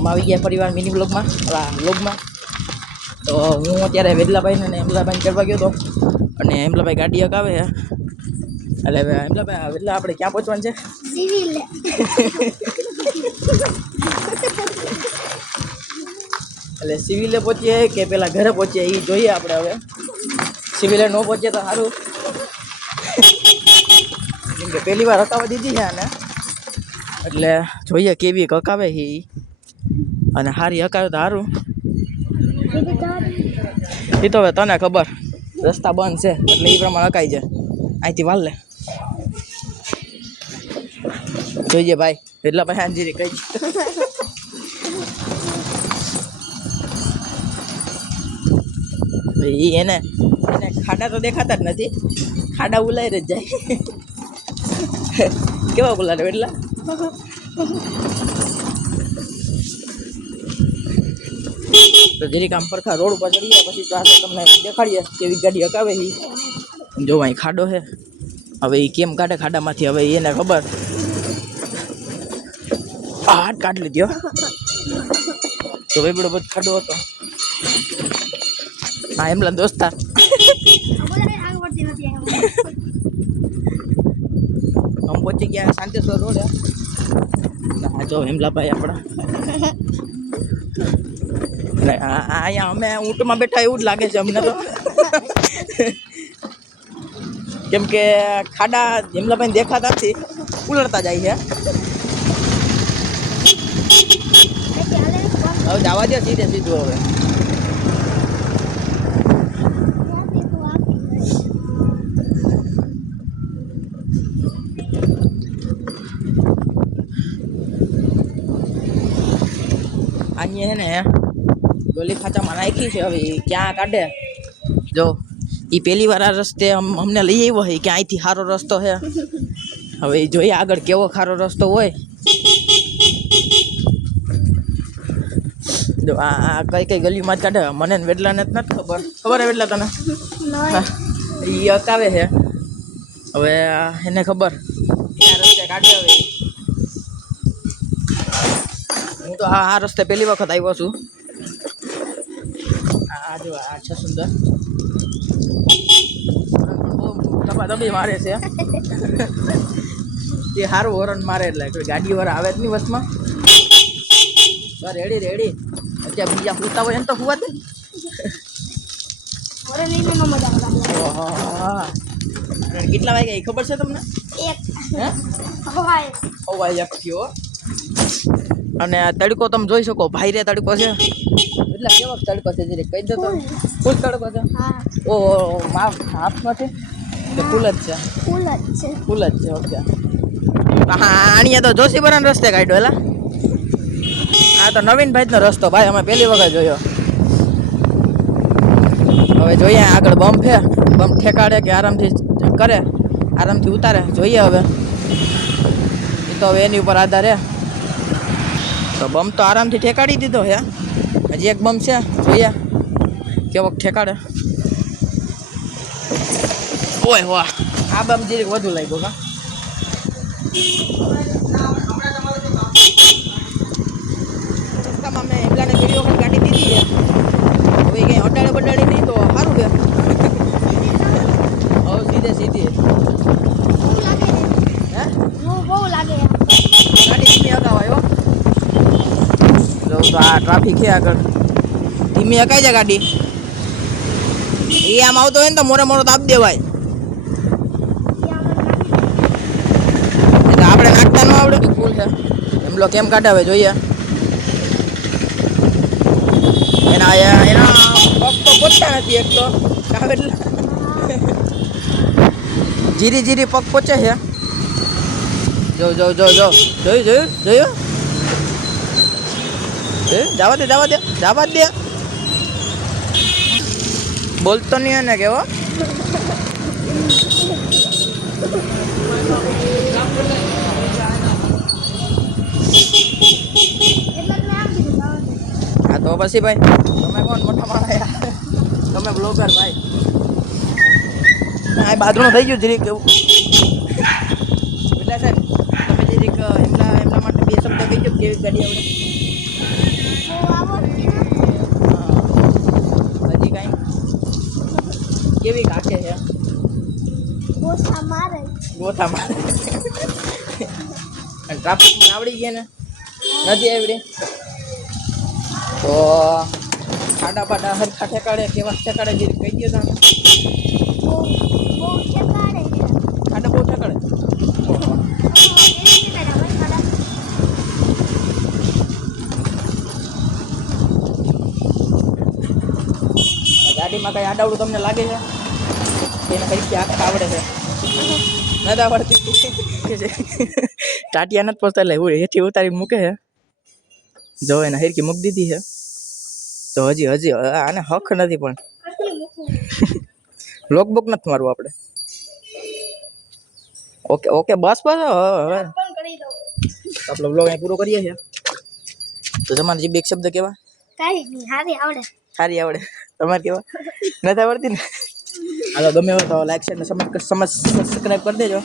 અમે આવી ગયા પરિવાર મિની બ્લોગમાં વ્લોગમાં. તો હું અત્યારે વેદલાભાઈને અને એમલાભાઈને કરવા ગયો હતો અને એમલાભાઈ ગાડી હકાવે છે. એટલે એમલાભાઈ વેદલા આપણે ક્યાં પહોંચવાનું છે? સિવિલ. એટલે સિવિલે પહોંચીએ કે પેલા ઘરે પહોંચીએ એ જોઈએ આપણે. હવે સિવિલે ન પહોંચીએ તો સારું, કેમ કે પહેલી વાર હકાવા દીધી છે આને. એટલે જોઈએ કેવી હકાવે છે અને સારી હકાવે તો સારું. એ તો હવે તને ખબર, રસ્તા બંધ છે એટલે એ પ્રમાણે હકાઈ જાય. અહીંથી વાલ લે જોઈએ ભાઈ. એટલા ભાઈ હાંજીરી કઈ એને ખાડા તો દેખાતા જ નથી, ખાડા ઉલાઈ જ જાય. કેવા બોલાવે એટલા? તો જરીક આમ પરખા રોડ ઉપર ચડીએ પછી તમને દેખાડીએ કેવી ગાડી હકાવે છે. જો અહીં ખાડો છે, હવે એ કેમ કાઢે ખાડામાંથી હવે એને ખબર. હાથ કાઢી લીધો તો વેબડો બધો ખાડો હતો. હા એમલા દોસ્તાર हम पहुंची गया शांतेश्वर रोड है. जो हेमला भाई अपना અહીંયા અમે ઊંટમાં બેઠા એવું જ લાગે છે અમને તો. કેમ કે ખાડા હેમલાભાઈ દેખાતા નથી, ઉલળતા જાય છે. હવે જવા દે સીધે સીધું. હવે આની હે ને ગોલી ખાચામાં નાખી છે. હવે ક્યાં કાઢે જો. એ પહેલી વાર આ રસ્તે અમને લઈ આવ્યો હોય કે અહીંથી સારો રસ્તો છે. હવે એ જોઈએ આગળ કેવો સારો રસ્તો હોય. જો આ કઈ કઈ ગલીમાં જ કાઢે મને વેડલાને જ નથી ખબર. ખબર હે વેડલા તને? એ અકાવે છે. હવે એને ખબર ક્યાં રસ્તે કાઢે. હવે હું તો આ રસ્તે પહેલી વખત આવ્યો છું. આ જો આ છે સુંદર, ધબાધબી મારે છે. એ સારું હોરન મારે એટલે કોઈ ગાડી વાળા આવે જ નહીં બસમાં. રેડી રેડી અત્યારે બીજા પૂછતા હોય એમ તો હુવા દે. કેટલા વાગ્યા એ ખબર છે તમને? હવાઈ એક થયો. અને આ તડકો તમે જોઈ શકો, ભાઈ રે તડકો છે. એટલે કેવો તડકો છે જરી કહી દો તો. ફૂલ તડકો છે? ઓ હાફ નથી કે ફૂલ જ છે? ફૂલ જ છે. ઓકે. હા આણીએ તો જોશીપુરાનો રસ્તે કાઢ્યો. એલા આ તો નવીનભાઈ નો રસ્તો ભાઈ, અમે પહેલી વખત જોયો. હવે જોઈએ આગળ બમ છે, બમ ઠેકાડે કે આરામથી કરે, આરામથી ઉતારે જોઈએ. હવે એ તો હવે એની ઉપર આધાર છે. તો બમ તો આરામથી ઠેકાડી દીધો છે. હજી એક બમ છે, જોઈએ કેવો ઠેકાડે. ઓય વાહ, આ બમ જરીક વધુ લાગ્યો. કા રસ્તામાં મેં એમલાને ઘણી વખત ગાડી દીધી છે. હવે કંઈ અડાડે બડાડે નહીં તો સારું છે. હવે સીધે સીધી હે બહુ લાગે ગાડી ધીમી હકાવાય. જો તો આ ટ્રાફિક છે આગળ, ધીમી હકાઈ જાય ગાડી. એ આમ આવતો હોય ને તો મોરે મોરો તાપ દેવાય. એટલે આપણે નાખતા ન આવડે. ફૂલ છે એમલો કેમ કાઢે હવે જોઈએ. એના પગ તો પહોંચતા નથી એક તો. એટલે જીરી જીરી પગ પહોંચે છે. જો જો જો જો જોયું જોયું જોયું. જવા દે જવા દે જવા દે. બોલતો નહીં ને કેવો. હા તો પછી ભાઈ તમે કોણ મોટા માણસ? તમે બ્લોગર ભાઈ. આ બાદરું થઈ ગયું જરીક એવું. એટલે સાહેબ તમે જરીક એમના માટે બે શબ્દ કહી દો કેવી ગાડી આવડે. હજી કાંઈ કેવી કાકે છે ગોથા મારે ગોથામાં અને ટ્રાફિકમાં આવડી ગયા ને નથી આવડી તો ખાડા પાડા હરખા ઠેકાડે કેવા ઠેકાડે જે કહી દો તમે બહુ ઠેકાડે છે ખાડા બહુ ઠેકાડે ગાડીમાં કઈ આડાવડું તમને લાગે છે એને કઈ આખા આવડે છે નથી આવડતી ટાટિયા નથી પહોંચતા એટલે એવું હેઠી ઉતારી મૂકે છે જો એને હેરકી મૂકી દીધી છે તો હજી આને હક નથી પણ લોક બુક નથી મારવું આપણે ઓકે ઓકે બસ બસ હવે આપણો બ્લોગ અહીં પૂરો કરીએ છીએ તો તમારે જે બે શબ્દ કેવા કાઈ નહીં સારી આવડે તમારે કેવા નથી આવડતી ને હાલો ગમે હોય તો લાઈક શેર ને સબસ્ક્રાઈબ કરી દેજો